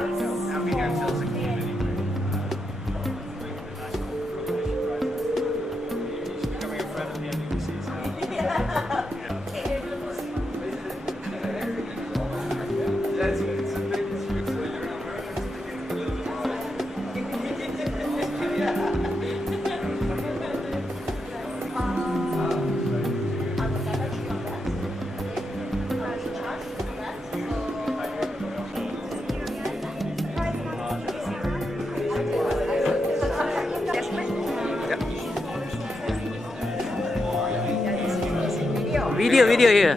I'll be here until 6 p.m. anyway. He's becoming a friend of the MDBC, so. Yeah. That's it. It's a big dispute, so you're a little bit more. Video here.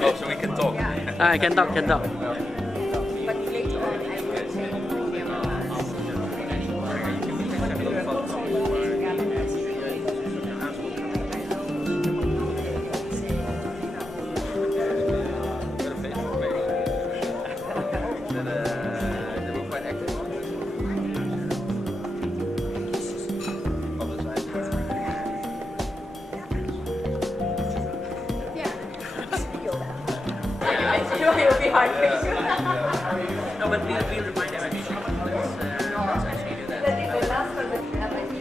Oh, so we can talk. I can talk, can talk. It'll be hard for you. No, but we remind everybody. Let's actually do that. The last one that we have, I think,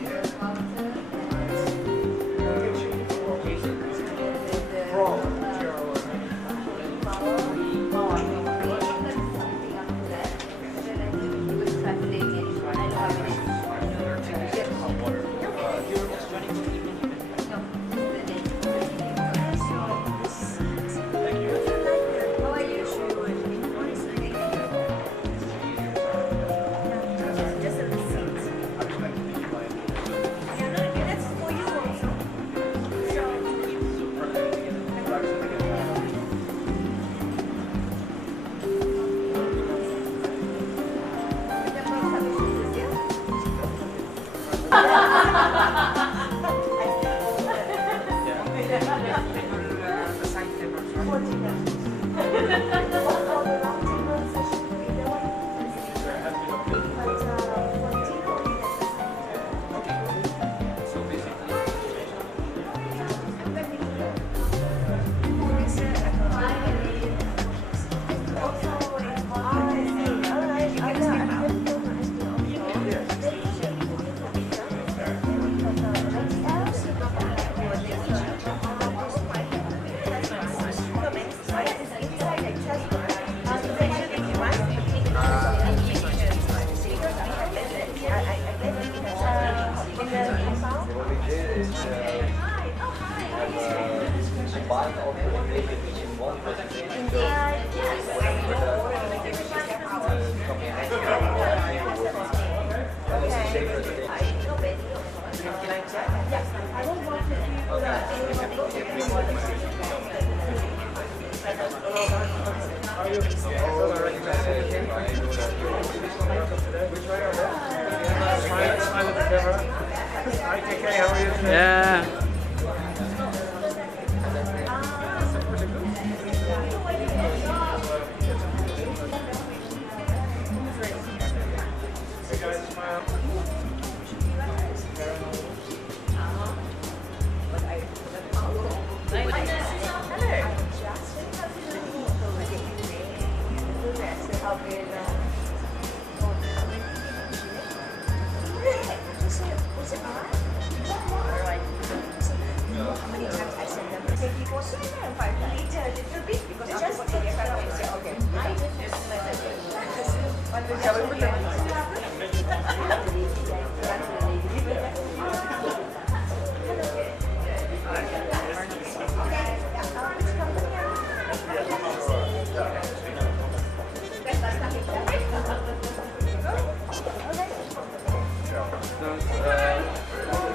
Yeah.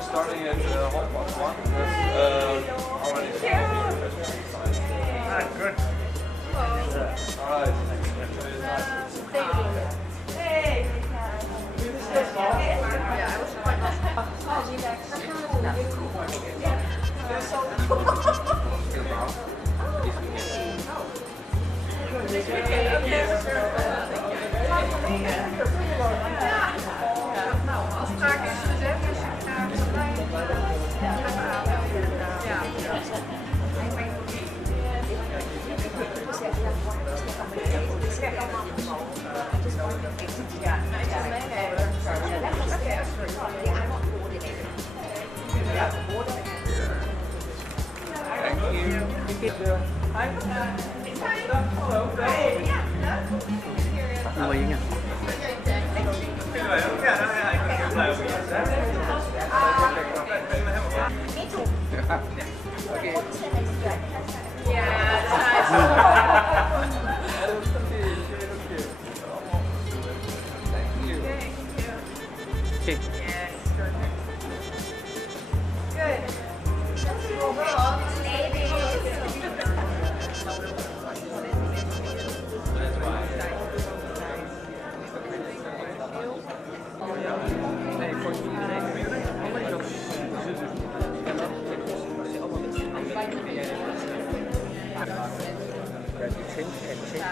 Starting at 1:30. Already. Good. All right. Hey. Alicia. Hi. Hello. Ano ba yun yan? Okay. Change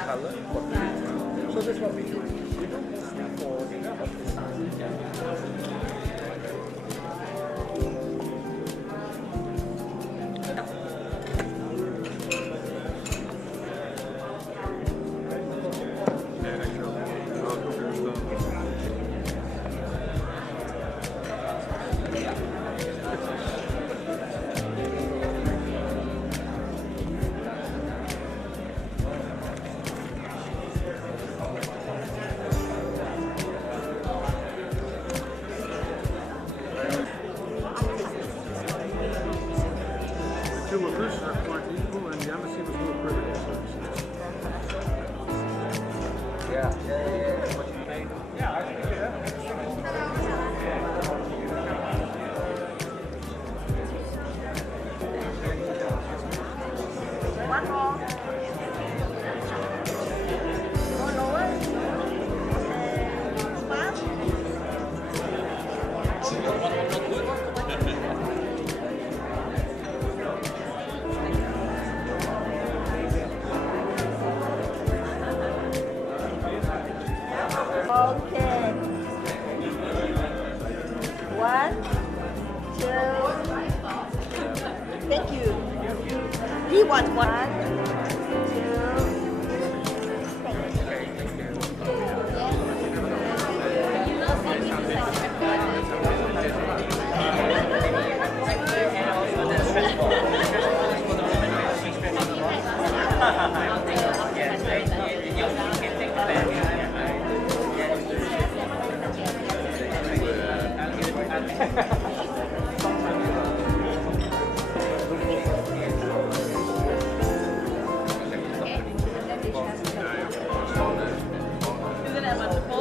color. So that's what we do. We don't move for two of us are quite equal, and the embassy was more privileged. Yeah. Yeah, I think One more. More lower. Okay. 1, 2. Thank you. He wants 1, 2. Isn't that wonderful?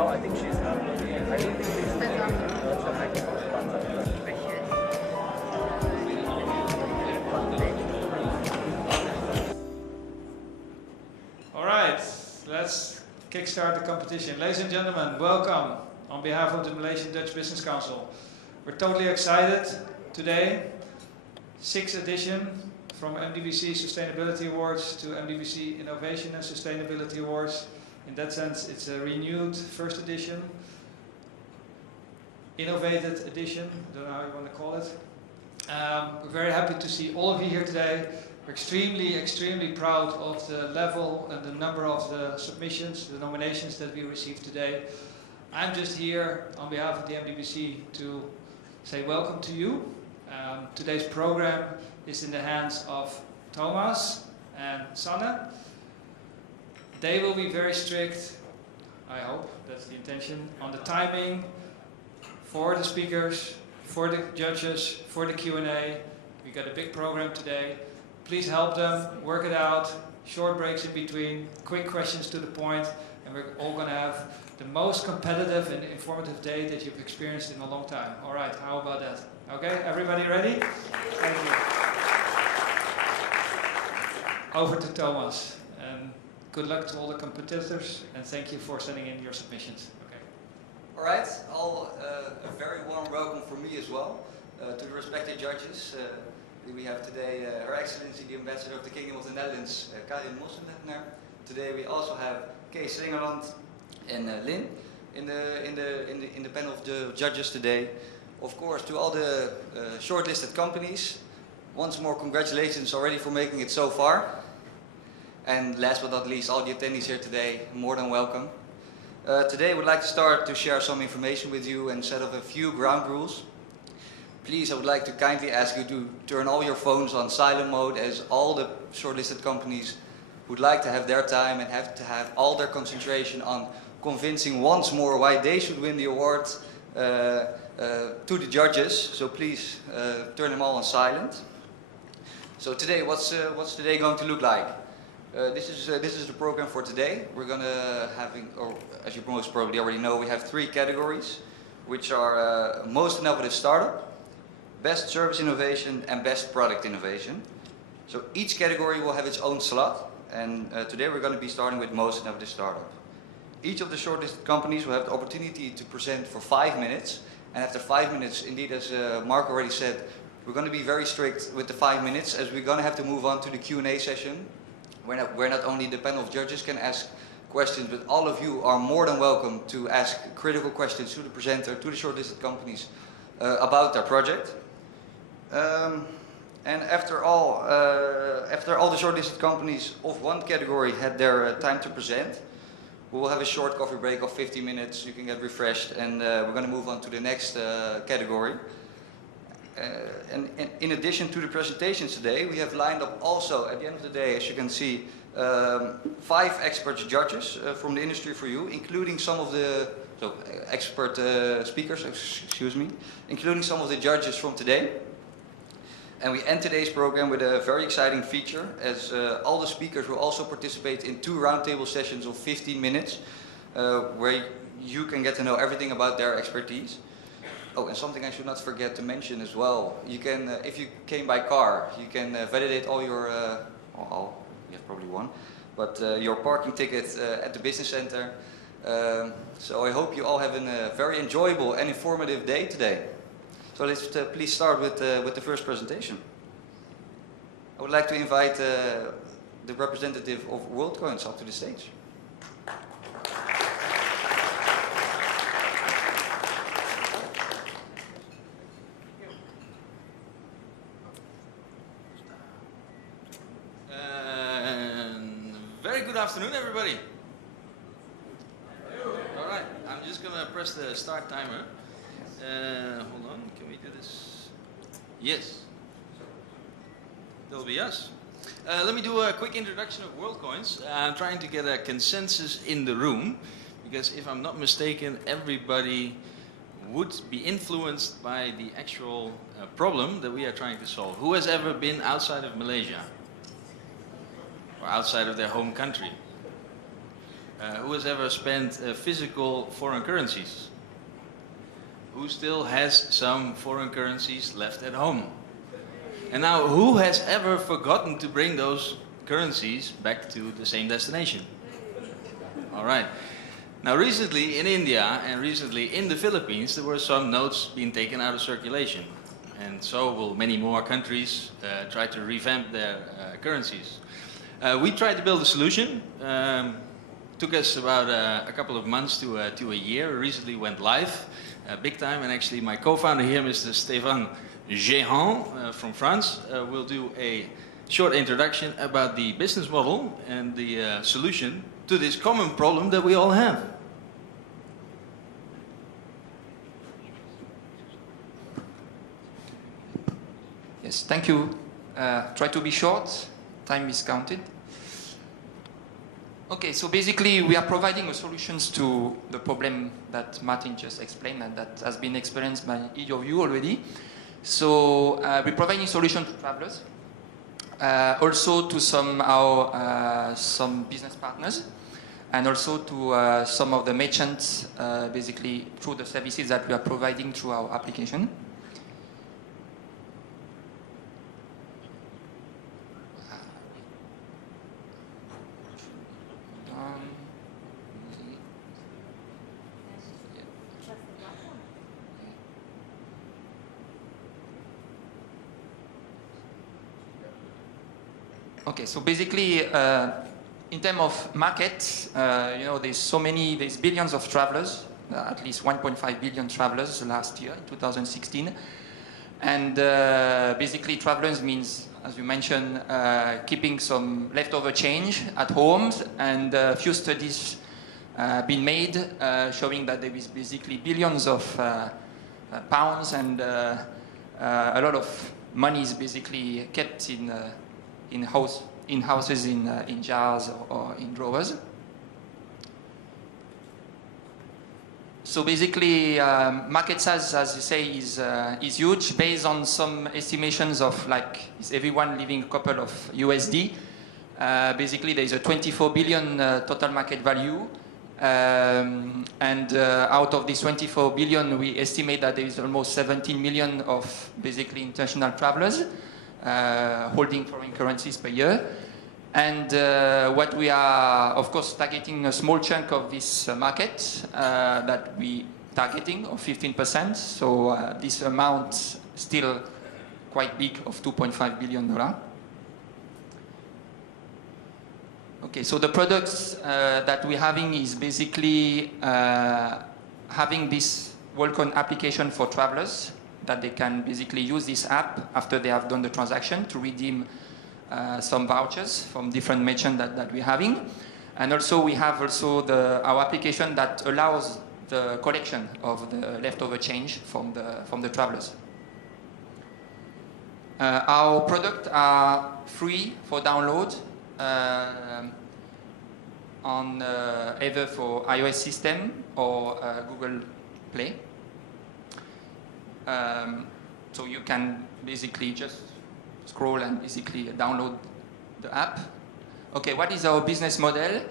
Oh, I think she's. I don't think she's. All right, let's kickstart the competition. Ladies and gentlemen, welcome on behalf of the Malaysian-Dutch Business Council. We're totally excited today. 6th edition, from MDBC Sustainability Awards to MDBC Innovation and Sustainability Awards. In that sense, it's a renewed 1st edition, innovated edition, I don't know how you want to call it. We're very happy to see all of you here today. We're extremely proud of the level and the number of the submissions, the nominations that we received today. I'm just here on behalf of the MDBC to say welcome to you. Today's program is in the hands of Thomas and Sanne. They will be very strict, I hope, that's the intention, on the timing for the speakers, for the judges, for the Q&A, We got a big program today. Please help them, work it out, short breaks in between, quick questions to the point, and we're all going to have the most competitive and informative day that you've experienced in a long time. All right, how about that? Okay, everybody ready? Thank you. Over to Thomas. And good luck to all the competitors, and thank you for sending in your submissions. Okay. All right, a very warm welcome from me as well to the respected judges. We have today Her Excellency the Ambassador of the Kingdom of the Netherlands, Karin Mosselentner. Today we also have Kees Singerland and Lynn in the panel of the judges today. Of course, to all the shortlisted companies, once more congratulations already for making it so far. And last but not least, all the attendees here today, more than welcome. Today I would like to start to share some information with you and set up a few ground rules. Please, I would like to kindly ask you to turn all your phones on silent mode, as all the shortlisted companies would like to have their time and have to have all their concentration on convincing once more why they should win the award to the judges. So please turn them all on silent. So today, what's today going to look like? This is the program for today. We're gonna or as you most probably already know, we have 3 categories, which are most innovative startup, best service innovation, and best product innovation. So each category will have its own slot, and today we're going to be starting with most innovative startup. Each of the shortlisted companies will have the opportunity to present for 5 minutes, and after 5 minutes, indeed, as Mark already said, we're going to be very strict with the 5 minutes, as we're going to have to move on to the Q&A session, where not only the panel of judges can ask questions, but all of you are more than welcome to ask critical questions to the presenter, to the shortlisted companies about their project. And after all the shortlisted companies of one category had their time to present, we will have a short coffee break of 50 minutes. You can get refreshed, and we're going to move on to the next category. And in addition to the presentations today, we have lined up also, at the end of the day, as you can see, 5 expert judges from the industry for you, including some of the expert speakers, excuse me, including some of the judges from today. And we end today's program with a very exciting feature, as all the speakers will also participate in 2 roundtable sessions of 15 minutes, where you can get to know everything about their expertise. Oh, and something I should not forget to mention as well. You can, if you came by car, you can validate all your, you have probably one, but your parking ticket at the business center. So I hope you all have a very enjoyable and informative day today. So let's please start with the first presentation. I would like to invite the representative of WorldCoins up to the stage. Very good afternoon, everybody. All right, I'm just going to press the start timer. Hold on, can we do this? Yes. That'll be us. Let me do a quick introduction of WorldCoins. I'm trying to get a consensus in the room, because if I'm not mistaken, everybody would be influenced by the actual problem that we are trying to solve. Who has ever been outside of Malaysia? Or outside of their home country? Who has ever spent physical foreign currencies? Who still has some foreign currencies left at home? And now, who has ever forgotten to bring those currencies back to the same destination? All right. Now, recently in India and recently in the Philippines, there were some notes being taken out of circulation. And so will many more countries try to revamp their currencies. We tried to build a solution. Took us about a couple of months to a year. Recently went live, big time. And actually my co-founder here, Mr. Stéphane Géhan from France, will do a short introduction about the business model and the solution to this common problem that we all have. Yes, thank you. Try to be short. Time is counted. Okay, so basically we are providing solutions to the problem that Martin just explained and that has been experienced by each of you already. So we're providing solutions to travelers, also to some business partners, and also to some of the merchants, basically through the services that we are providing through our application. Okay, so basically, in terms of market, there's billions of travelers, at least 1.5 billion travelers last year, in 2016. And basically, travelers means, as you mentioned, keeping some leftover change at homes, and a few studies been made showing that there is basically billions of pounds and a lot of money is basically kept in houses, in jars or in drawers. So basically, market size, as you say, is huge, based on some estimations of is everyone leaving a couple of USD. Basically, there is a 24 billion total market value. And out of this 24 billion, we estimate that there is almost 17 million of basically international travelers holding foreign currencies per year. And what we are, of course, targeting a small chunk of this market that we targeting of 15%. So this amount still quite big of $2.5 billion. Okay, so the products that we're having is basically having this welcome application for travelers, that they can basically use this app after they have done the transaction to redeem some vouchers from different merchants that we're having. And also we have our application that allows the collection of the leftover change from the travelers. Our products are free for download on either for iOS system or Google Play. So you can basically just scroll and basically download the app. Okay, what is our business model?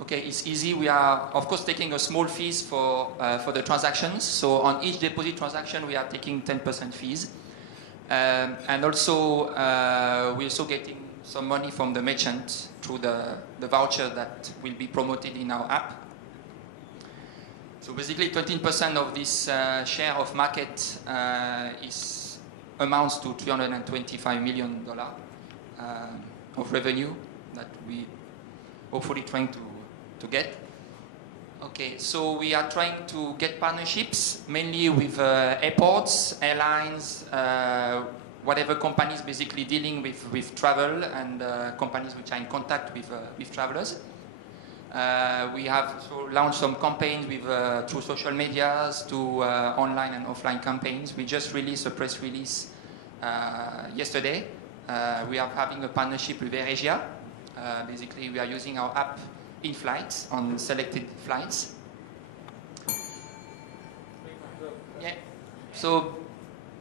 Okay, it's easy. We are, of course, taking a small fees for the transactions. So on each deposit transaction, we are taking 10% fees. And also, we're also getting some money from the merchant through the voucher that will be promoted in our app. So basically, 13% of this share of market amounts to $325 million of revenue that we hopefully trying to get. Okay, so we are trying to get partnerships mainly with airports, airlines, whatever companies basically dealing with travel, and companies which are in contact with travelers. We have launched some campaigns through social medias to online and offline campaigns. We just released a press release yesterday. We are having a partnership with AirAsia. Basically, we are using our app in flights, on selected flights. Yeah. So,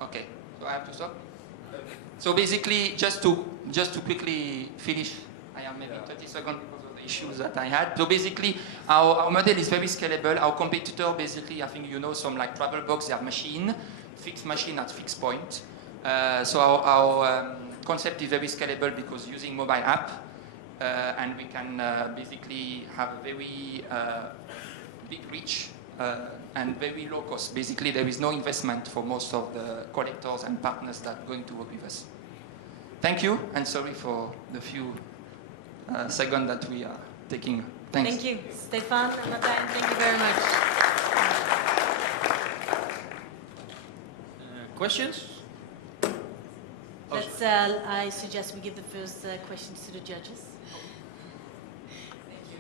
okay. So I have to stop. So basically, just to quickly finish, I am maybe 30 seconds because of the issues that I had. So basically, our model is very scalable. Our competitor, basically, I think you know some like travel box, they have fixed machine at fixed point. So our concept is very scalable because using mobile app, and we can basically have a very big reach and very low cost. Basically, there is no investment for most of the collectors and partners that are going to work with us. Thank you, and sorry for the few seconds that we are taking. Thanks. Thank you, Stefan and Martijn. Thank you very much. Questions? I suggest we give the first questions to the judges. Thank you.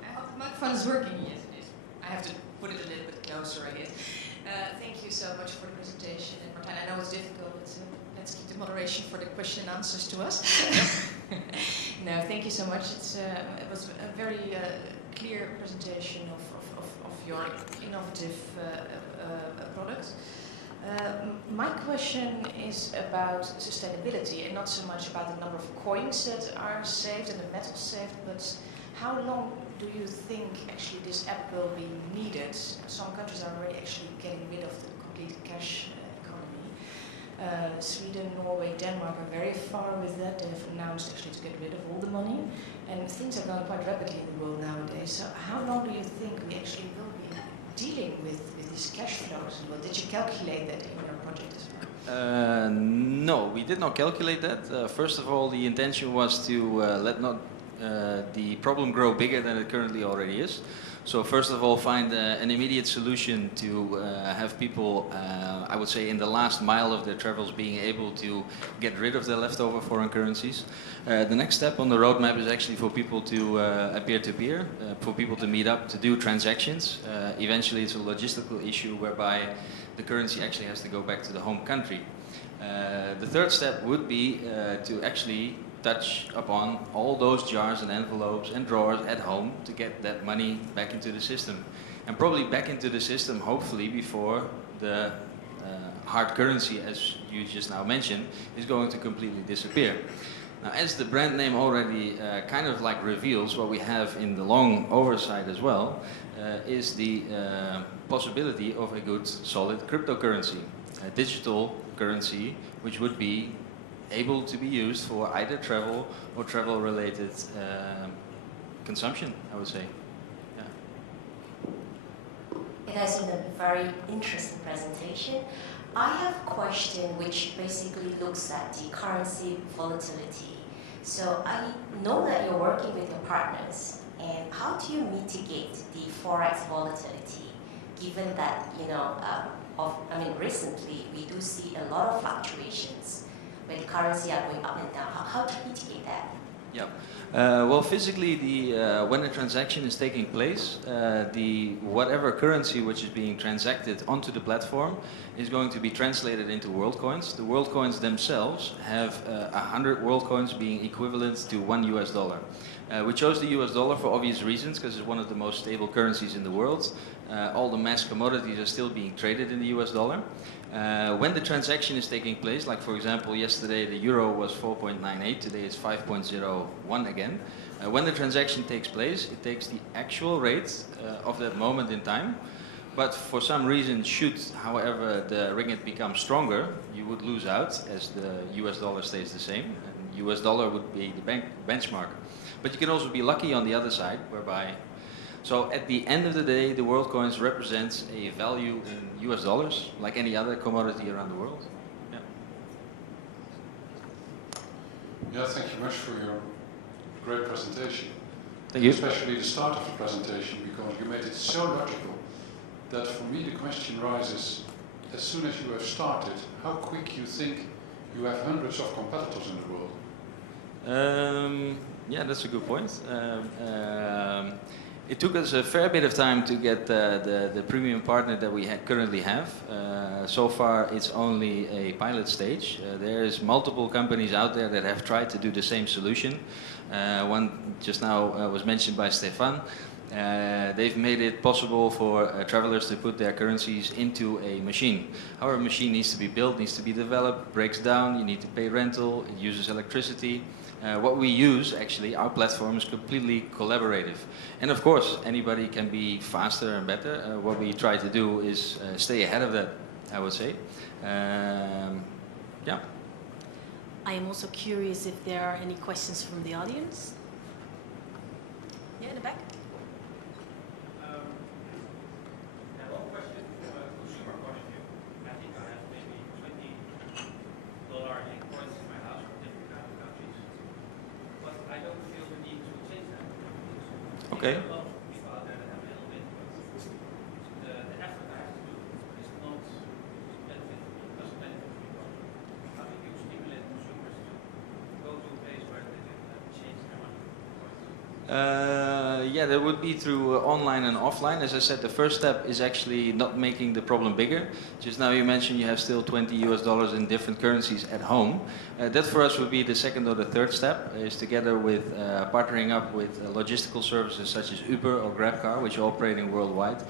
I hope the microphone is working. Yes, it is. I have to put it a little bit closer, I guess. Thank you so much for the presentation. And Martijn, I know it's difficult, but let's keep the moderation for the question and answers to us. No, thank you so much. It was a very clear presentation of your innovative products. My question is about sustainability and not so much about the number of coins that are saved and the metal saved, but how long do you think actually this app will be needed? Some countries are already actually getting rid of the complete cash economy. Sweden, Norway, Denmark are very far with that. They've announced actually to get rid of all the money, and things are going quite rapidly in the world nowadays. So how long do you think we actually will be dealing with these cash flows? Well, did you calculate that in your project as well? No, we did not calculate that. First of all, the intention was to let not the problem grow bigger than it currently already is. So first of all, find an immediate solution to have people, I would say, in the last mile of their travels being able to get rid of their leftover foreign currencies. The next step on the roadmap is actually for people to peer-to-peer, for people to meet up, to do transactions. Eventually it's a logistical issue whereby the currency actually has to go back to the home country. The third step would be to actually touch upon all those jars and envelopes and drawers at home to get that money back into the system. And probably back into the system, hopefully, before the hard currency, as you just now mentioned, is going to completely disappear. Now, as the brand name already kind of like reveals, what we have in the long oversight as well, is the possibility of a good, solid cryptocurrency, a digital currency, which would be able to be used for either travel or travel-related consumption, I would say. Yeah. It has been a very interesting presentation. I have a question which basically looks at the currency volatility. So I know that you're working with your partners, and how do you mitigate the forex volatility, given that, you know, recently we do see a lot of fluctuations where the currency are going up and down. How do you mitigate that? Yeah. Well, physically, when a transaction is taking place, whatever currency which is being transacted onto the platform is going to be translated into world coins. The world coins themselves have 100 world coins being equivalent to $1. We chose the US dollar for obvious reasons, because it's one of the most stable currencies in the world. All the mass commodities are still being traded in the US dollar. When the transaction is taking place, like for example yesterday the euro was 4.98, today it's 5.01 again. When the transaction takes place, it takes the actual rate of that moment in time. But for some reason, should, however, the ringgit become stronger, you would lose out as the US dollar stays the same. And US dollar would be the benchmark. But you can also be lucky on the other side, whereby... So at the end of the day, the world coins represent a value in US dollars, like any other commodity around the world. Yeah. Yeah, thank you much for your great presentation. Thank you. Especially the start of the presentation, because you made it so logical that for me the question rises, as soon as you have started, how quick you think you have hundreds of competitors in the world? Yeah, that's a good point. It took us a fair bit of time to get the premium partner that we currently have. So far, it's only a pilot stage. There's multiple companies out there that have tried to do the same solution. One just now was mentioned by Stefan. They've made it possible for travelers to put their currencies into a machine. However, a machine needs to be built, needs to be developed, breaks down, you need to pay rental, it uses electricity. What we use, actually, our platform is completely collaborative. And of course, anybody can be faster and better. What we try to do is stay ahead of that, I would say. Yeah. I am also curious if there are any questions from the audience. Yeah, in the back. Okay. Yeah, that would be through online and offline. As I said, the first step is actually not making the problem bigger. Just now you mentioned you have still $20 US in different currencies at home. That for us would be the second or the third step, is together with partnering up with logistical services such as Uber or GrabCar, which are operating worldwide.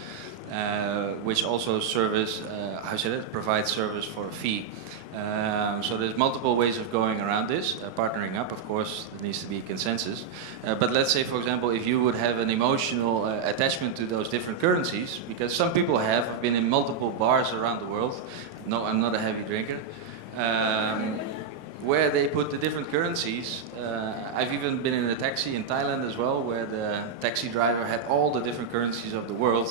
which also provide service for a fee. So there's multiple ways of going around this. Partnering up, of course, there needs to be a consensus. But let's say, for example, if you would have an emotional attachment to those different currencies, because some people have. I've been in multiple bars around the world. No, I'm not a heavy drinker. Where they put the different currencies. I've even been in a taxi in Thailand as well, where the taxi driver had all the different currencies of the world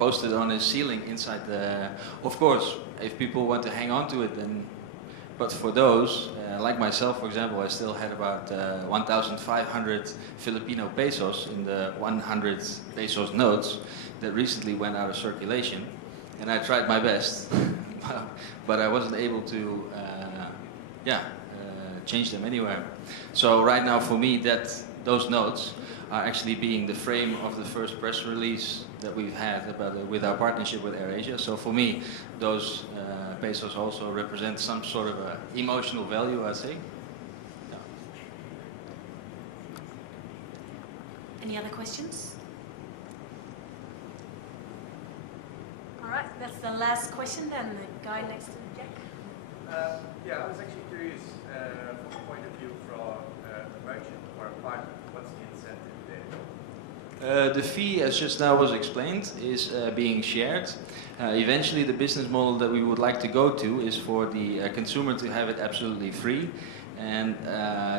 posted on his ceiling inside the... Of course, if people want to hang on to it, then... But for those, like myself, for example, I still had about 1,500 Filipino pesos in the 100 pesos notes that recently went out of circulation. And I tried my best, but I wasn't able to change them anywhere. So right now for me, those notes are actually being the frame of the first press release that we've had with our partnership with AirAsia. So for me, those pesos also represent some sort of emotional value, I'd say. Yeah. Any other questions? All right, that's the last question then. The guy next to Jack. Yeah, I was actually curious from the point of view for a merchant or a partner, what's the incentive there? The fee, as just now was explained, is being shared. Eventually, the business model that we would like to go to is for the consumer to have it absolutely free and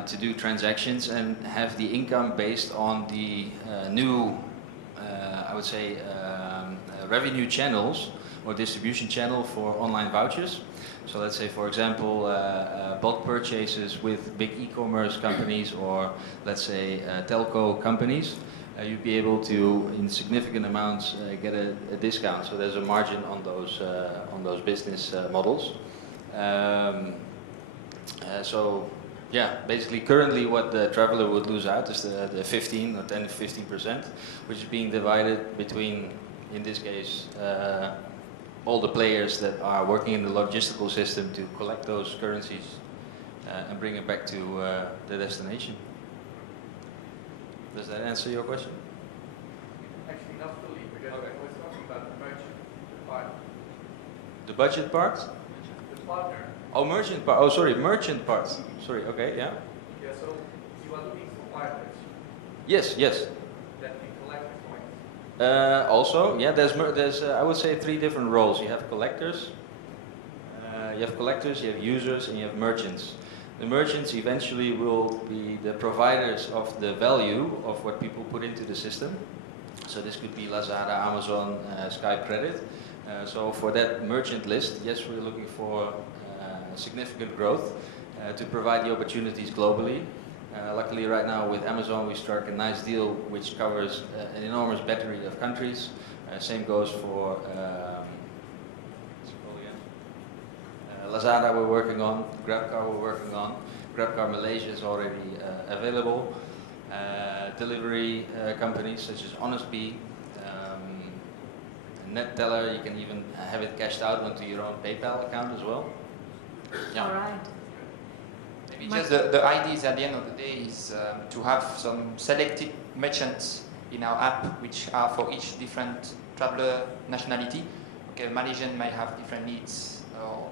to do transactions and have the income based on the new, I would say, revenue channels or distribution channel for online vouchers. So let's say, for example, bulk purchases with big e-commerce companies or let's say telco companies. You'd be able to, in significant amounts, get a discount. So there's a margin on those business models. So yeah, basically currently what the traveler would lose out is the 15 or 10 to 15%, which is being divided between, in this case, all the players that are working in the logistical system to collect those currencies and bring it back to the destination. Does that answer your question? Actually, not fully, because I was talking about the merchant, the partner. The budget part? The partner. Oh, merchant part. Oh, sorry, merchant part. Sorry. Okay, yeah. Yeah. So you are looking for partners. Yes. Yes. That can collect the coins. Also, yeah. There's I would say 3 different roles. You have collectors. You have users, and you have merchants. The merchants eventually will be the providers of the value of what people put into the system. So this could be Lazada, Amazon, Skype Credit. So for that merchant list, yes, we're looking for significant growth to provide the opportunities globally. Luckily right now with Amazon we struck a nice deal which covers an enormous battery of countries. Same goes for Lazada we're working on, GrabCar we're working on. GrabCar Malaysia is already available. Delivery companies such as Honestbee, Net Teller, you can even have it cashed out onto your own PayPal account as well. Yeah. All right. Maybe just the idea is at the end of the day is to have some selected merchants in our app which are for each different traveler nationality. Okay, Malaysian might have different needs.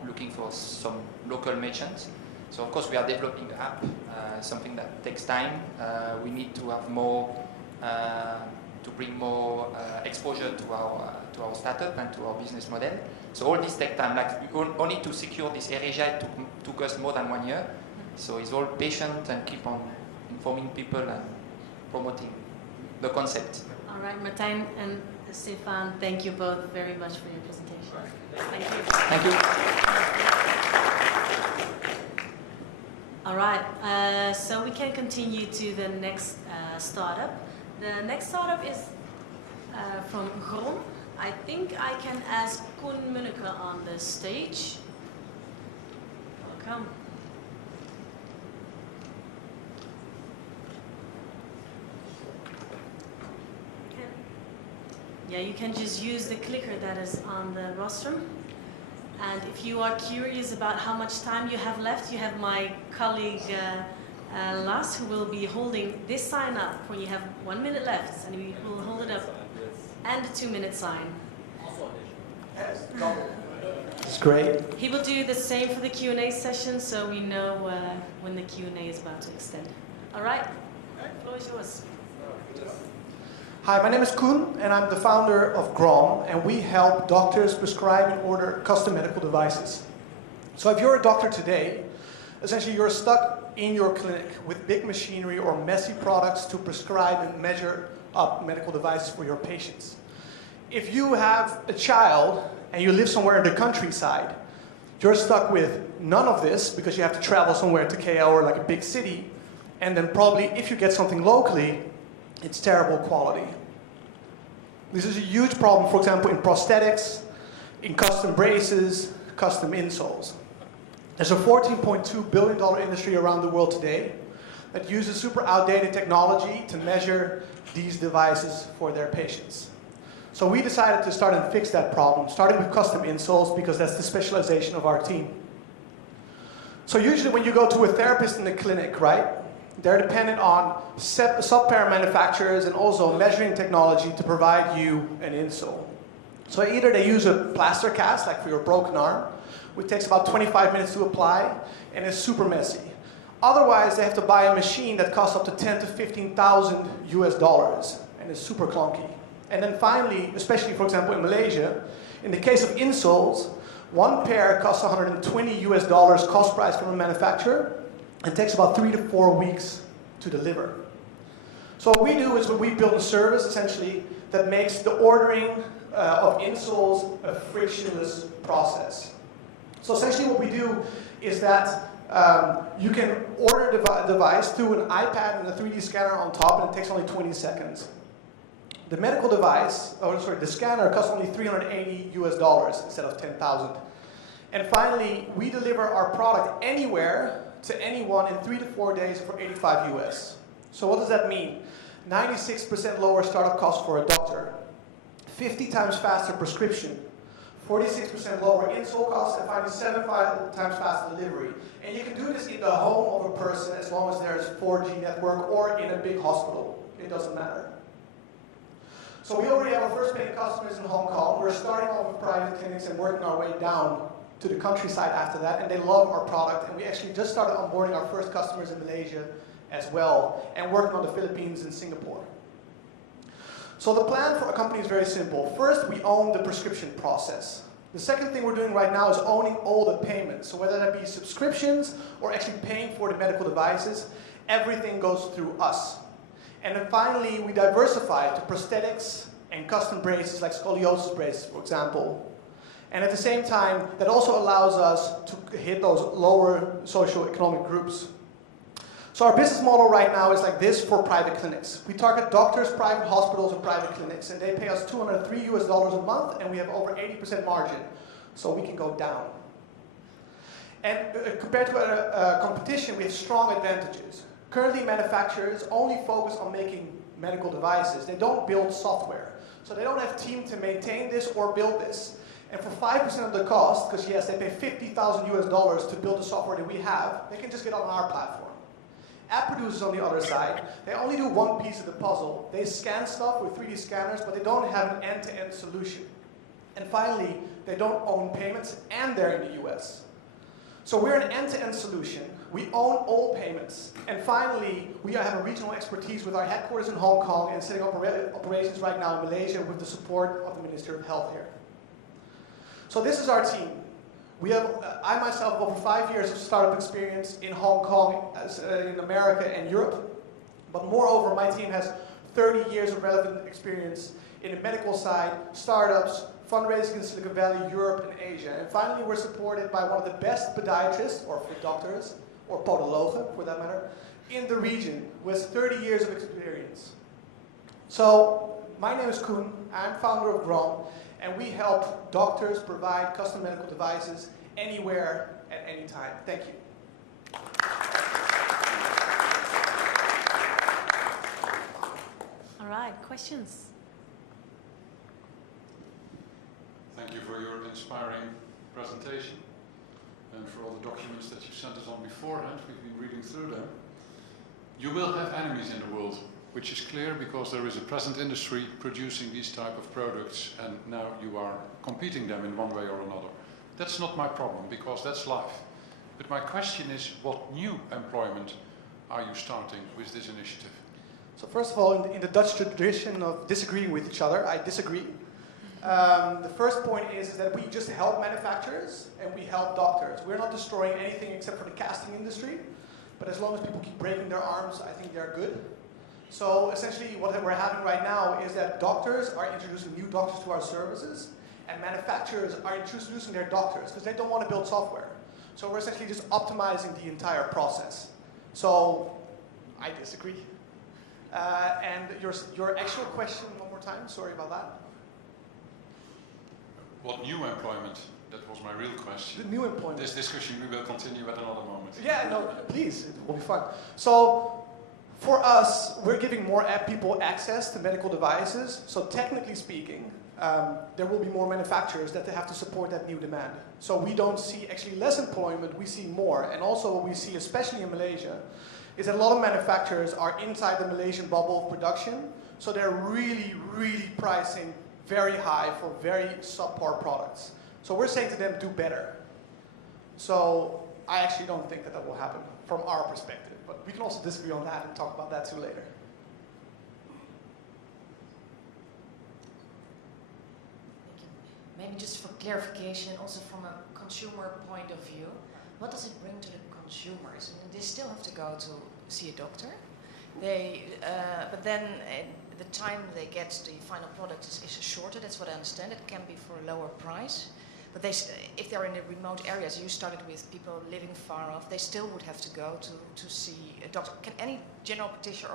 Looking for some local merchants. So of course we are developing the app, something that takes time. We need to have more, to bring more exposure to our startup and to our business model. So all this takes time. Like only to secure this AirAsia took us more than 1 year. So it's all patient and keep on informing people and promoting the concept. All right, Martijn and Stefan, thank you both very much for your presentation. Thank you. Thank you. All right, so we can continue to the next startup. The next startup is from Grom. I think I can ask Koen Munneke on the stage. Welcome. Yeah, you can just use the clicker that is on the rostrum. And if you are curious about how much time you have left, you have my colleague Lars who will be holding this sign up when you have 1 minute left, and we will hold it up and the 2-minute sign. It's great. He will do the same for the Q&A session, so we know when the Q&A is about to extend. All right, the floor is yours. Hi, my name is Koen, and I'm the founder of GROM, and we help doctors prescribe and order custom medical devices. So if you're a doctor today, essentially you're stuck in your clinic with big machinery or messy products to prescribe and measure up medical devices for your patients. If you have a child and you live somewhere in the countryside, you're stuck with none of this because you have to travel somewhere to KL or like a big city, and then probably if you get something locally, it's terrible quality. This is a huge problem, for example, in prosthetics, in custom braces, custom insoles. There's a $14.2 billion industry around the world today that uses super outdated technology to measure these devices for their patients. So we decided to start and fix that problem, starting with custom insoles because that's the specialization of our team. So usually when you go to a therapist in the clinic, right, they're dependent on sub-pair manufacturers and also measuring technology to provide you an insole. So either they use a plaster cast, like for your broken arm, which takes about 25 minutes to apply and is super messy. Otherwise, they have to buy a machine that costs up to $10,000 to $15,000 US and is super clunky. And then finally, especially for example in Malaysia, in the case of insoles, one pair costs $120 US cost price from a manufacturer and takes about 3 to 4 weeks to deliver. So what we do is we build a service essentially that makes the ordering of insoles a frictionless process. So essentially what we do is that you can order a device through an iPad and a 3D scanner on top, and it takes only 20 seconds. The medical device, the scanner costs only $380 US instead of $10,000. And finally, we deliver our product anywhere to anyone in 3 to 4 days for $85 US. So what does that mean? 96% lower startup cost for a doctor, 50 times faster prescription, 46% lower insole costs, and finally 75 times faster delivery. And you can do this in the home of a person as long as there's 4G network or in a big hospital. It doesn't matter. So we already have our first paying customers in Hong Kong. We're starting off with private clinics and working our way down to the countryside after that, and they love our product. And we actually just started onboarding our first customers in Malaysia as well, and working on the Philippines and Singapore. So the plan for a company is very simple. First, we own the prescription process. The second thing we're doing right now is owning all the payments. So whether that be subscriptions or actually paying for the medical devices, everything goes through us. And then finally, we diversify to prosthetics and custom braces like scoliosis braces, for example. And at the same time, that also allows us to hit those lower socioeconomic groups. So our business model right now is like this for private clinics. We target doctors, private hospitals, and private clinics, and they pay us $203 US a month, and we have over 80% margin, so we can go down. And compared to our competition, we have strong advantages. Currently, manufacturers only focus on making medical devices. They don't build software. So they don't have a team to maintain this or build this. And for 5% of the cost, because yes, they pay $50,000 US to build the software that we have, they can just get on our platform. App producers on the other side, they only do one piece of the puzzle. They scan stuff with 3D scanners, but they don't have an end-to-end solution. And finally, they don't own payments, and they're in the US. So we're an end-to-end solution. We own all payments. And finally, we have a regional expertise with our headquarters in Hong Kong and setting up operations right now in Malaysia with the support of the Ministry of Health here. So this is our team. We have, I myself, over 5 years of startup experience in Hong Kong, in America and Europe. But moreover, my team has 30 years of relevant experience in the medical side, startups, fundraising in Silicon Valley, Europe, and Asia. And finally, we're supported by one of the best podiatrists, or foot doctors, or podologen, for that matter, in the region, with 30 years of experience. So, my name is Koen, I'm founder of GROM, and we help doctors provide custom medical devices anywhere, at any time. Thank you. All right, questions? Thank you for your inspiring presentation and for all the documents that you sent us on beforehand. We've been reading through them. You will have enemies in the world. which is clear because there is a present industry producing these type of products and now you are competing them in one way or another. That's not my problem because that's life. But my question is, what new employment are you starting with this initiative? So first of all, in the Dutch tradition of disagreeing with each other, I disagree. The first point is that we just help manufacturers and we help doctors. We're not destroying anything except for the casting industry, but as long as people keep breaking their arms, I think they're good. So essentially what we're having right now is that doctors are introducing new doctors to our services and manufacturers are introducing their doctors because they don't want to build software. So we're essentially just optimizing the entire process. So I disagree. And your actual question one more time, sorry about that. What new employment? That was my real question. The new employment. This discussion we will continue at another moment. Yeah, no, please, it will be fun. So for us, we're giving more people access to medical devices. So technically speaking, there will be more manufacturers that they have to support that new demand. So we don't see actually less employment, we see more. And also what we see, especially in Malaysia, is that a lot of manufacturers are inside the Malaysian bubble of production. So they're really, really pricing very high for very subpar products. So we're saying to them, do better. So I actually don't think that will happen from our perspective. But we can also disagree on that and talk about that too later. Maybe just for clarification, also from a consumer point of view, what does it bring to the consumers? I mean, they still have to go to see a doctor. But then the time they get the final product is shorter. That's what I understand. It can be for a lower price. But if they're in the remote areas, you started with people living far off, they still would have to go to see a doctor. Can any general practitioner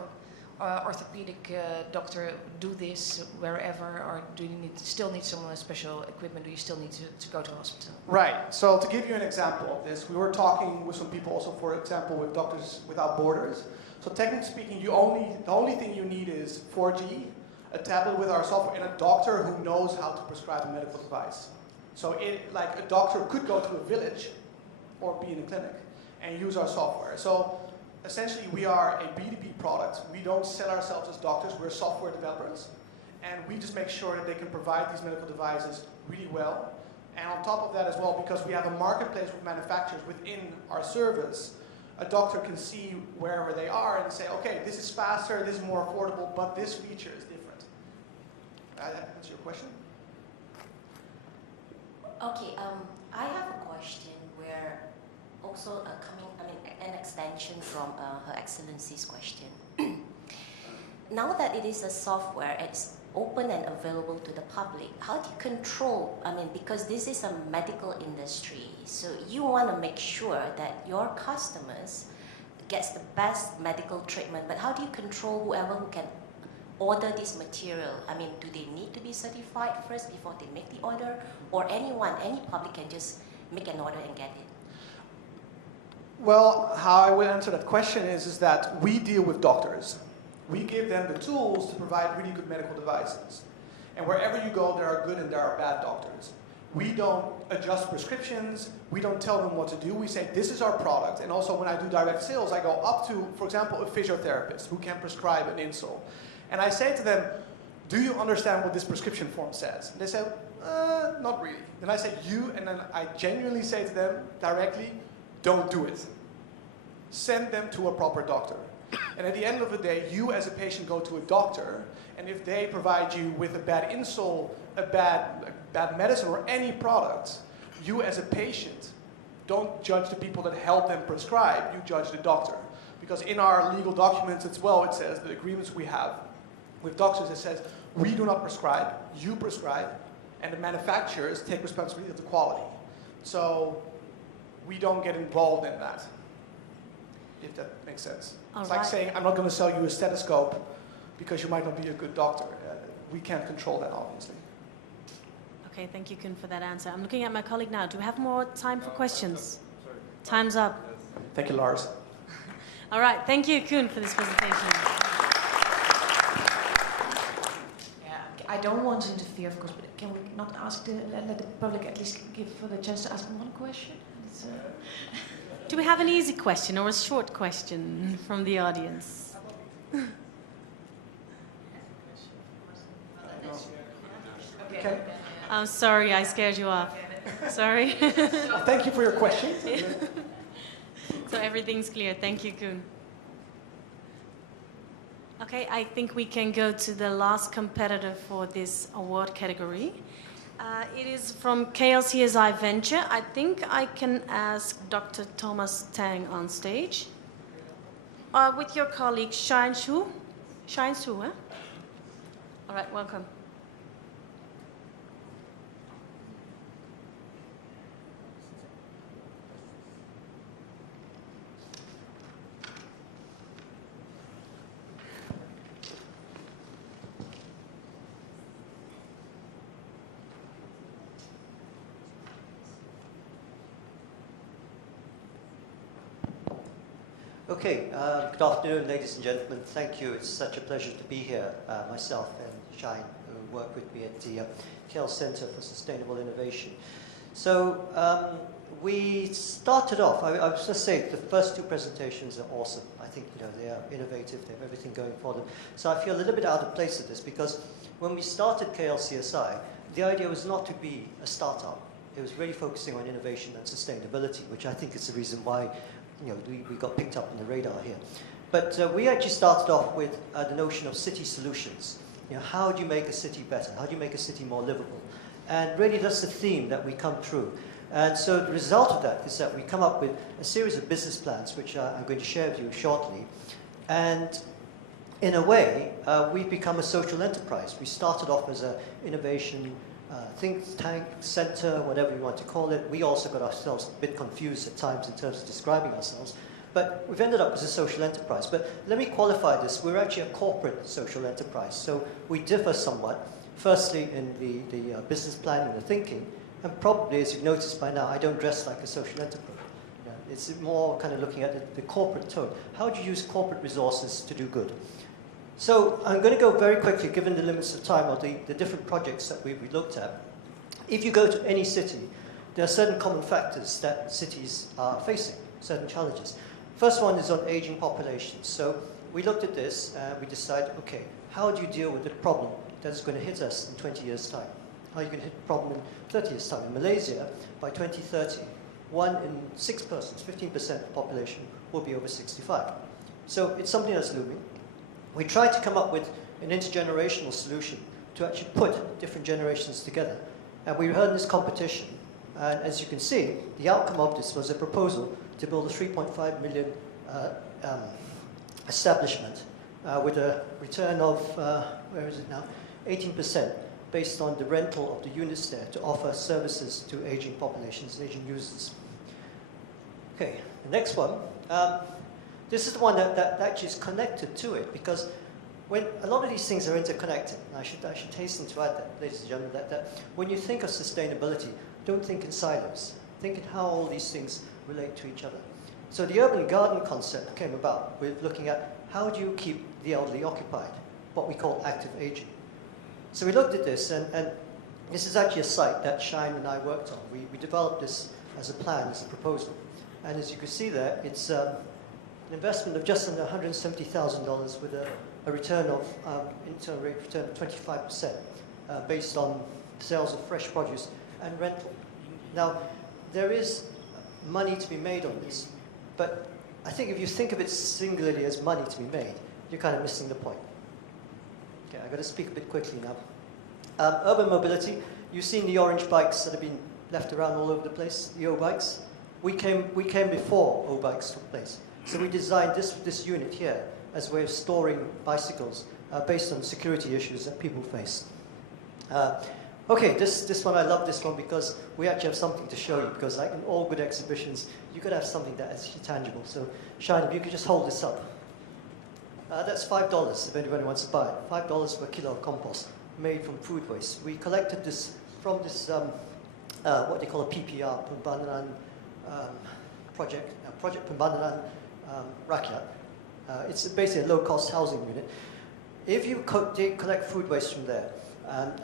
or orthopedic doctor do this wherever, or do you still need some special equipment? Do you still need to go to a hospital? Right. So to give you an example of this, we were talking with some people also, for example, with Doctors Without Borders. So technically speaking, the only thing you need is 4G, a tablet with our software, and a doctor who knows how to prescribe a medical device. So like a doctor could go to a village or be in a clinic and use our software. So essentially we are a B2B product. We don't sell ourselves as doctors, we're software developers. And we just make sure that they can provide these medical devices really well. And on top of that as well, because we have a marketplace with manufacturers within our service, a doctor can see wherever they are and say, okay, this is faster, this is more affordable, but this feature is different. That's your question? Okay, I have a question where also an extension from Her Excellency's question. Now that it is a software, it's open and available to the public, how do you control, because this is a medical industry, so you want to make sure that your customers gets the best medical treatment, but how do you control whoever who can order this material? Do they need to be certified first before they make the order? Or any public can just make an order and get it? Well, how I would answer that question is that we deal with doctors. We give them the tools to provide really good medical devices. And wherever you go, there are good and there are bad doctors. We don't adjust prescriptions. We don't tell them what to do. We say, this is our product. And also when I do direct sales, I go up to, for example, a physiotherapist who can prescribe an insole. And I say to them, do you understand what this prescription form says? And they say, not really. Then I say, and then I genuinely say to them directly, don't do it. Send them to a proper doctor. And at the end of the day, you as a patient go to a doctor, and if they provide you with a bad insole, a bad medicine, or any product, you as a patient don't judge the people that help them prescribe, you judge the doctor. Because in our legal documents as well, it says the agreements we have with doctors, it says, we do not prescribe, you prescribe, and the manufacturers take responsibility of the quality. So we don't get involved in that, if that makes sense. It's like saying, I'm not going to sell you a stethoscope because you might not be a good doctor. We can't control that, obviously. Okay, thank you, Koen, for that answer. I'm looking at my colleague now. Do we have more time for questions? Time's up. Thank you, Lars. All right, thank you, Koen, for this presentation. I don't want to interfere, of course, but can we not ask let the public at least give for the chance to ask one question? Do we have an easy question or a short question from the audience? Okay. I'm sorry, I scared you off. Sorry. Well, thank you for your question. So everything's clear. Thank you, Koen. Okay, I think we can go to the last competitor for this award category. It is from KLCSI Venture. I think I can ask Dr. Thomas Tang on stage. With your colleague Shine Su. Shine Su, huh? All right, welcome. Okay, good afternoon, ladies and gentlemen. Thank you. It's such a pleasure to be here, myself and Shine, who work with me at the KL Center for Sustainable Innovation. So we started off, I was just saying, the first two presentations are awesome. I think they are innovative, they have everything going for them. So I feel a little bit out of place at this because when we started KLCSI, the idea was not to be a startup. It was really focusing on innovation and sustainability, which I think is the reason why we got picked up on the radar here. But we actually started off with the notion of city solutions. How do you make a city better? How do you make a city more livable? And really that's the theme that we come through. And so the result of that is that we come up with a series of business plans, which I'm going to share with you shortly. And in a way, we've become a social enterprise. We started off as an innovation think tank, center, whatever you want to call it. We also got ourselves a bit confused at times in terms of describing ourselves. But we've ended up as a social enterprise. But let me qualify this. We're actually a corporate social enterprise. So we differ somewhat. Firstly, in the business planning and the thinking. And probably, as you've noticed by now, I don't dress like a social enterprise. It's more kind of looking at the corporate tone. How do you use corporate resources to do good? So I'm going to go very quickly, given the limits of time, or the different projects that we looked at. If you go to any city, there are certain common factors that cities are facing, certain challenges. First one is on aging populations. So we looked at this, we decided, okay, how do you deal with the problem that's going to hit us in 20 years' time? How are you going to hit the problem in 30 years' time? In Malaysia, by 2030, 1 in 6 persons, 15% of the population, will be over 65. So it's something that's looming. We tried to come up with an intergenerational solution to actually put different generations together. And we heard in this competition, and as you can see, the outcome of this was a proposal to build a 3.5 million establishment with a return of, where is it now, 18%, based on the rental of the units there to offer services to aging populations, aging users. Okay, the next one. This is the one that actually is connected to it, because when a lot of these things are interconnected, and I should hasten to add that, ladies and gentlemen, that when you think of sustainability, don't think in silos. Think in how all these things relate to each other. So the urban garden concept came about with looking at how do you keep the elderly occupied, what we call active aging. So we looked at this, and this is actually a site that Shine and I worked on. We developed this as a plan, as a proposal. And as you can see there, it's an investment of just under $170,000 with a return of, internal rate of return of 25% based on sales of fresh produce and rental. Now, there is money to be made on this, but I think if you think of it singularly as money to be made, you're kind of missing the point. Okay, I've got to speak a bit quickly now. Urban mobility, you've seen the orange bikes that have been left around all over the place, the O-bikes. We came before O-bikes took place. So we designed this unit here as a way of storing bicycles based on security issues that people face. Okay, this one, I love this one because we actually have something to show you, because like in all good exhibitions, you've got to have something that is tangible. So Shine, if you could just hold this up. That's $5 if anybody wants to buy it. $5 per kilo of compost made from food waste. We collected this from this, what they call a PPR, Pembangunan project, Project Pembangunan Rakyat. It's basically a low-cost housing unit. If you collect food waste from there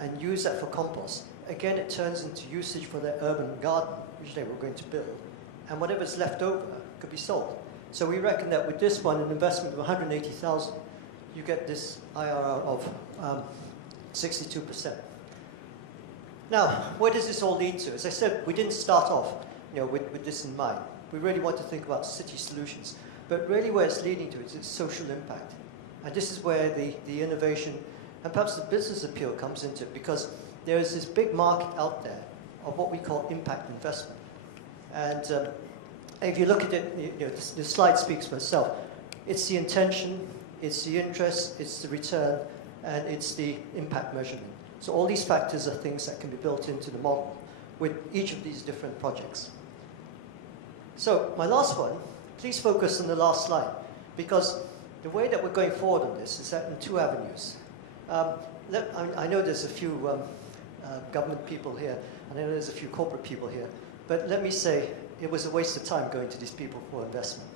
and use that for compost, again, it turns into usage for their urban garden, which they were going to build. And whatever's left over could be sold. So we reckon that with this one, an investment of $180,000, you get this IRR of 62%. Now, where does this all lead to? As I said, we didn't start off with this in mind. We really want to think about city solutions. But really where it's leading to is its social impact. And this is where the innovation and perhaps the business appeal comes into it, because there is this big market out there of what we call impact investment. And if you look at it, the slide speaks for itself. It's the intention, it's the interest, it's the return, and it's the impact measurement. So all these factors are things that can be built into the model with each of these different projects. So my last one, please focus on the last slide, because the way that we're going forward on this is that in two avenues. I know there's a few government people here, and I know there's a few corporate people here, but let me say it was a waste of time going to these people for investment.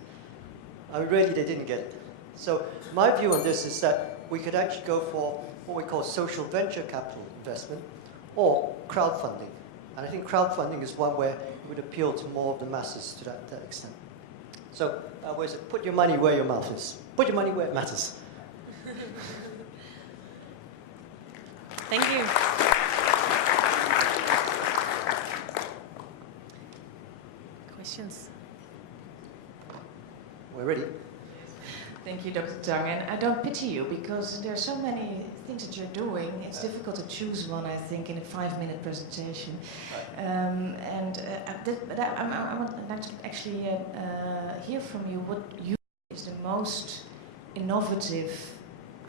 I mean, really, they didn't get it. So my view on this is that we could actually go for what we call social venture capital investment or crowdfunding. And I think crowdfunding is one where it would appeal to more of the masses to that extent. So where is it? Put your money where your mouth is. Put your money where it matters. Thank you. Questions? We're ready. Thank you, Dr. Tang. And I don't pity you because there are so many things that you're doing. It's difficult to choose one, I think, in a 5-minute presentation. I would like to actually hear from you what you think is the most innovative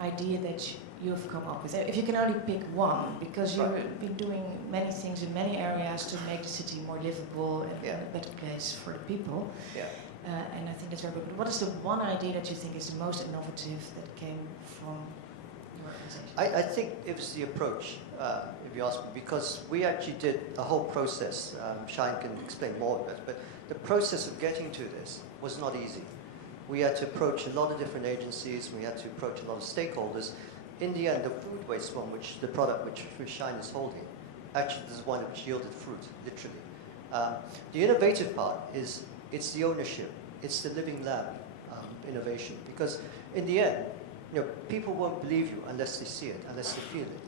idea that you have come up with. If you can only pick one, because you've been doing many things in many areas to make the city more livable and a better place for the people. Yeah. And I think that's very good. But what is the one idea that you think is the most innovative that came from your organization? I think it was the approach, if you ask me, because we actually did a whole process. Shine can explain more of it, but the process of getting to this was not easy. We had to approach a lot of different agencies. We had to approach a lot of stakeholders. In the end, the food waste one, the product which Shine is holding, actually is one which yielded fruit, literally. The innovative part is it's the ownership, it's the living lab innovation. Because in the end, people won't believe you unless they see it, unless they feel it.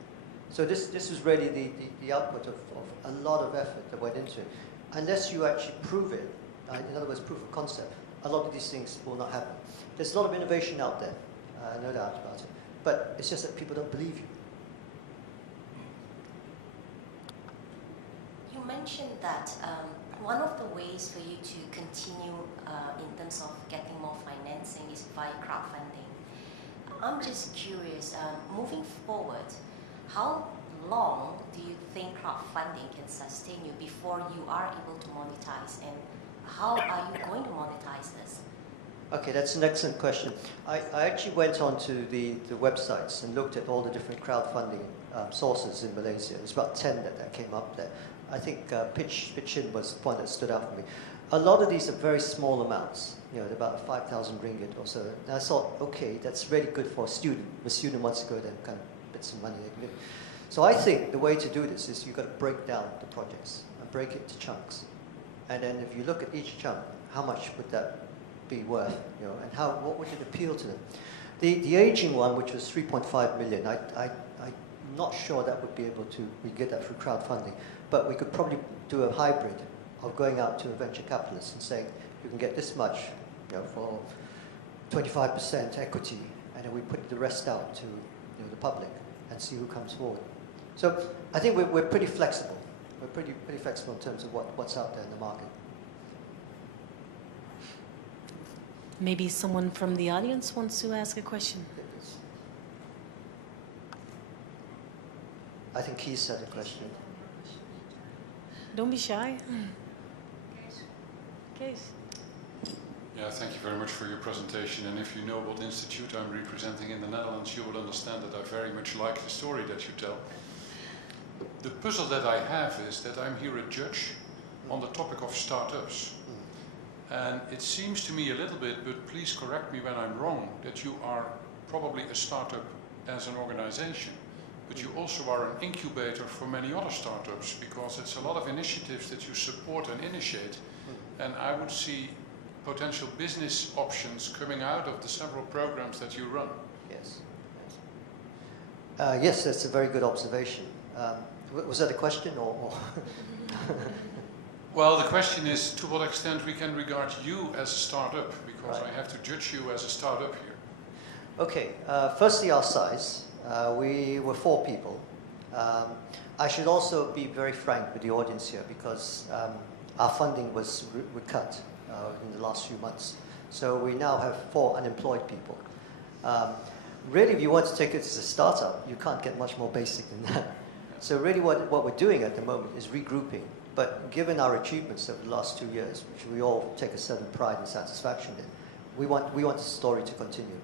So this was really the output of a lot of effort that went into it. Unless you actually prove it, in other words, proof of concept, a lot of these things will not happen. There's a lot of innovation out there, no doubt about it. But it's just that people don't believe you. You mentioned that one of the ways for you to continue in terms of getting more financing is via crowdfunding. I'm just curious, moving forward, how long do you think crowdfunding can sustain you before you are able to monetize, and how are you going to monetize this? Okay, that's an excellent question. I actually went onto the websites and looked at all the different crowdfunding sources in Malaysia. There's about 10 that came up there. I think Pitchin was one that stood out for me. A lot of these are very small amounts, about 5,000 ringgit or so. And I thought, okay, that's really good for a student. If a student wants to go there and kind of bit some money. So I think the way to do this is you've got to break down the projects and break it to chunks. And then if you look at each chunk, how much would that be worth, and what would it appeal to them? The aging one, which was 3.5 million, I'm not sure that would be able to, we get that through crowdfunding, but we could probably do a hybrid of going out to a venture capitalist and saying, you can get this much, for 25% equity, and then we put the rest out to the public and see who comes forward. So I think we're pretty flexible. We're pretty flexible in terms of what's out there in the market. Maybe someone from the audience wants to ask a question. I think Keith had a question. Don't be shy. Kees. Yeah, thank you very much for your presentation. And if you know what institute I'm representing in the Netherlands, you will understand that I very much like the story that you tell. The puzzle that I have is that I'm here a judge on the topic of startups. And it seems to me a little bit, but please correct me when I'm wrong, that you are probably a startup as an organization, but you also are an incubator for many other startups, because it's a lot of initiatives that you support and initiate. And I would see potential business options coming out of the several programs that you run. Yes. Yes, that's a very good observation. Was that a question or? Well, the question is to what extent we can regard you as a startup, because Right. I have to judge you as a startup here. Okay, firstly our size. We were 4 people. I should also be very frank with the audience here because our funding was cut in the last few months. So we now have 4 unemployed people. Really, if you want to take it as a startup, you can't get much more basic than that. So really what we're doing at the moment is regrouping. But given our achievements over the last 2 years, which we all take a certain pride and satisfaction in, we want the story to continue.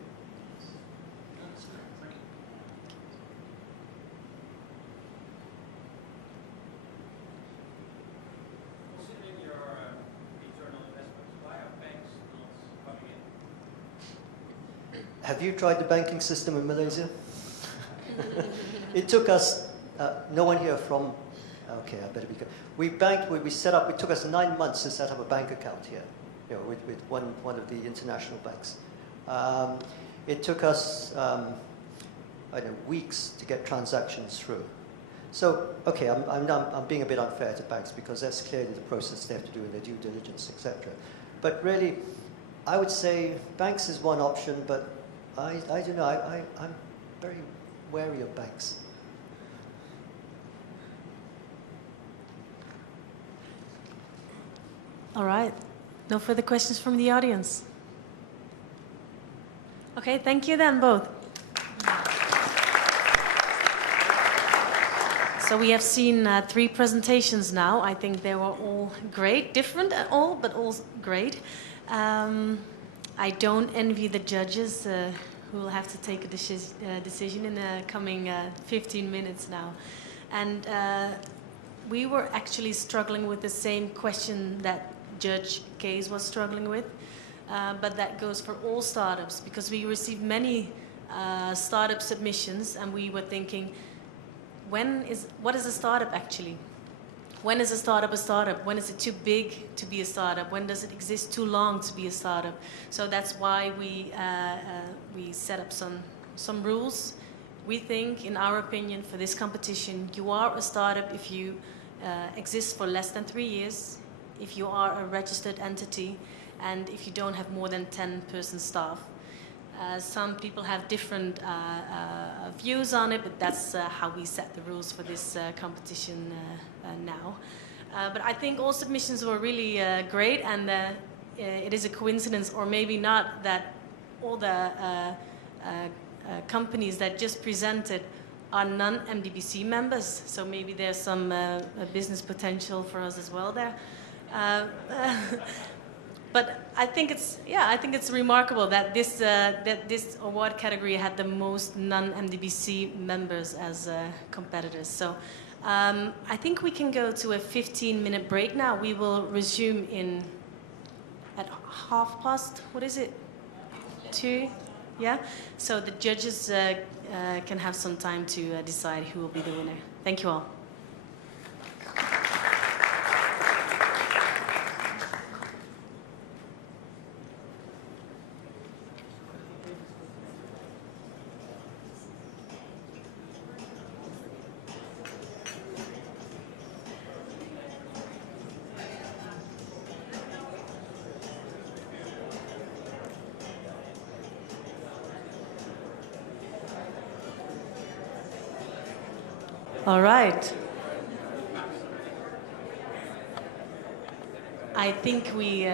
Considering your return on investment, why are banks not coming in? Have you tried the banking system in Malaysia? It took us, no one here from, okay, I better be good. We banked, we set up, it took us 9 months to set up a bank account here, with one of the international banks. It took us, I don't know, weeks to get transactions through. So, okay, I'm being a bit unfair to banks because that's clearly the process they have to do in their due diligence, etc. But really, I would say banks is one option, but I don't know, I'm very wary of banks. All right. No further questions from the audience. Okay, thank you then both. So we have seen 3 presentations now. I think they were all great, different at all, but all great. I don't envy the judges who will have to take a decision in the coming 15 minutes now. And we were actually struggling with the same question that Judge Case was struggling with, but that goes for all startups because we received many startup submissions and we were thinking, what is a startup actually? When is a startup a startup? When is it too big to be a startup? When does it exist too long to be a startup? So that's why we set up some rules. We think, in our opinion, for this competition, you are a startup if you exist for less than 3 years, if you are a registered entity, and if you don't have more than 10-person staff. Some people have different views on it, but that's how we set the rules for this competition now. But I think all submissions were really great, and it is a coincidence, or maybe not, that all the companies that just presented are non-MDBC members, so maybe there's some business potential for us as well there. But I think it's remarkable that this award category had the most non-MDBC members as competitors. So I think we can go to a 15-minute break now. We will resume at 2:30. What is it? 2? Yeah. So the judges can have some time to decide who will be the winner. Thank you all. All right. I think we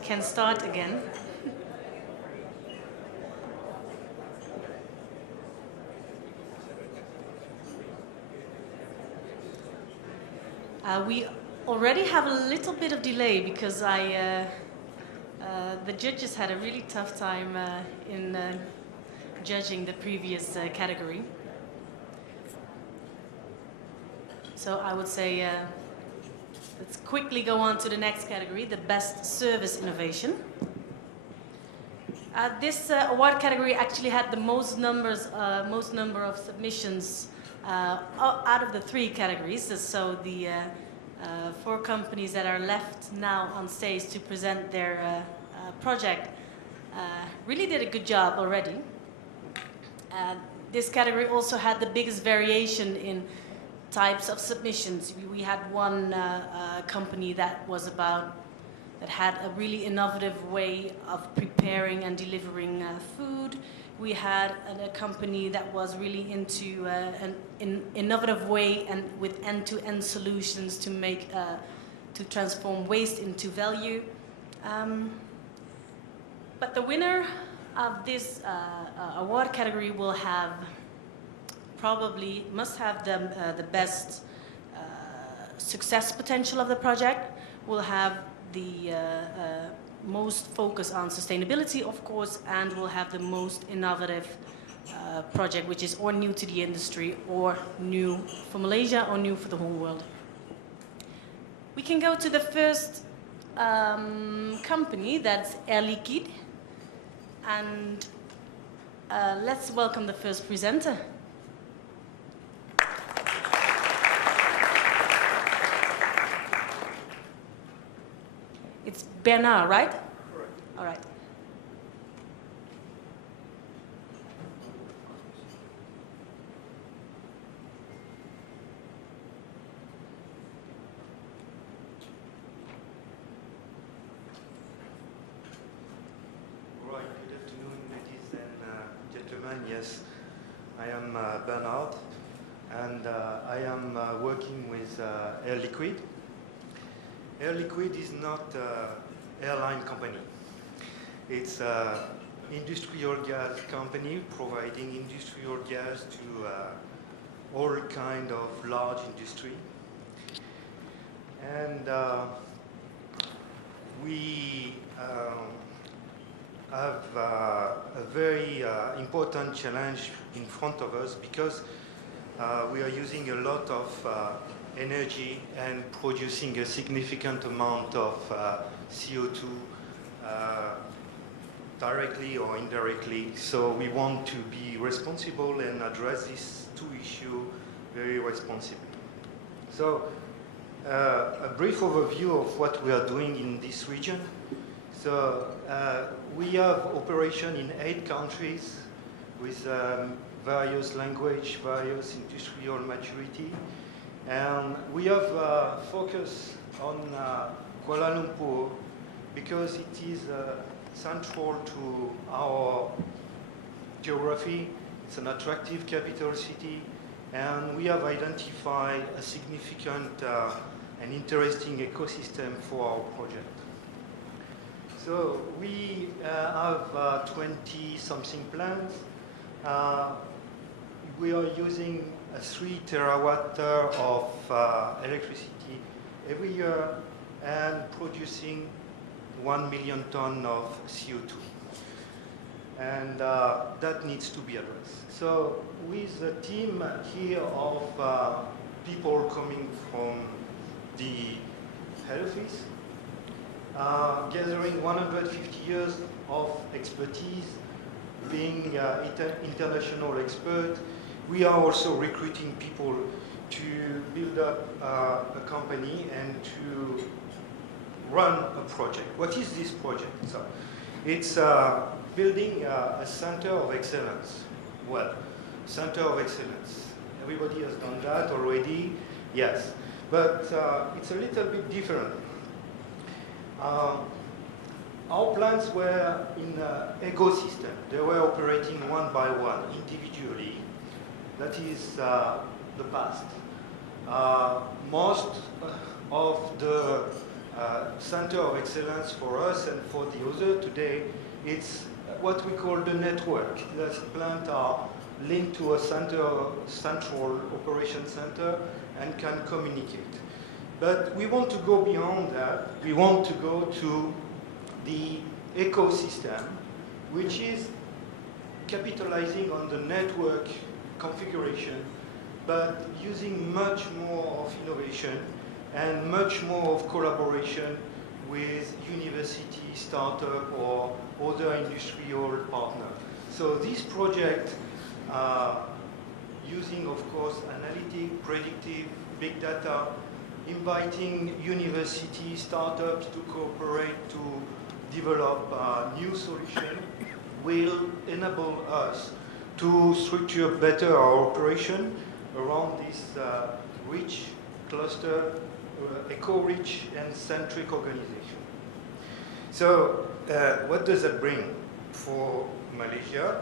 can start again. We already have a little bit of delay because the judges had a really tough time in judging the previous category. So I would say let's quickly go on to the next category, the best service innovation. This award category actually had the most number of submissions out of the 3 categories. So the 4 companies that are left now on stage to present their project really did a good job already. This category also had the biggest variation in types of submissions. We had one company that had a really innovative way of preparing and delivering food. We had a company that was really into an innovative way and with end-to-end solutions to transform waste into value. But the winner of this award category must have the best success potential of the project, will have the most focus on sustainability, of course, and will have the most innovative project, which is or new to the industry, or new for Malaysia, or new for the whole world. We can go to the first company, that's Air Liquide, and let's welcome the first presenter. It's Bernard, right? Correct. All right. Right, good afternoon, ladies and gentlemen. Yes, I am Bernard, and I am working with Air Liquide. Air Liquide is not an airline company. It's an industrial gas company providing industrial gas to all kind of large industry. And we have a very important challenge in front of us, because we are using a lot of energy and producing a significant amount of CO2 directly or indirectly. So we want to be responsible and address these two issues very responsibly. So a brief overview of what we are doing in this region. So we have operation in 8 countries with various language, various industrial maturity. And we have focus on Kuala Lumpur because it is central to our geography. It's an attractive capital city, and we have identified a significant and interesting ecosystem for our project. So we have 20-something plants. We are using 3 terawatt-hour of electricity every year and producing 1 million tons of CO2. And that needs to be addressed. So with a team here of people coming from the head office, gathering 150 years of expertise, being international expert, we are also recruiting people to build up a company and to run a project. What is this project? So it's building a center of excellence. Well, center of excellence. Everybody has done that already, yes. But it's a little bit different. Our plants were in an ecosystem. They were operating one by one, individually. That is the past. Most of the center of excellence for us and for the other today, it's what we call the network. The plants are linked to a central operation center and can communicate. But we want to go beyond that. We want to go to the ecosystem, which is capitalizing on the network configuration, but using much more of innovation and much more of collaboration with university, startup, or other industrial partners. So this project, using, of course, analytic, predictive, big data, inviting university startups to cooperate to develop a new solution, will enable us to structure better our operation, around this rich cluster, eco-rich and centric organization. So what does that bring for Malaysia?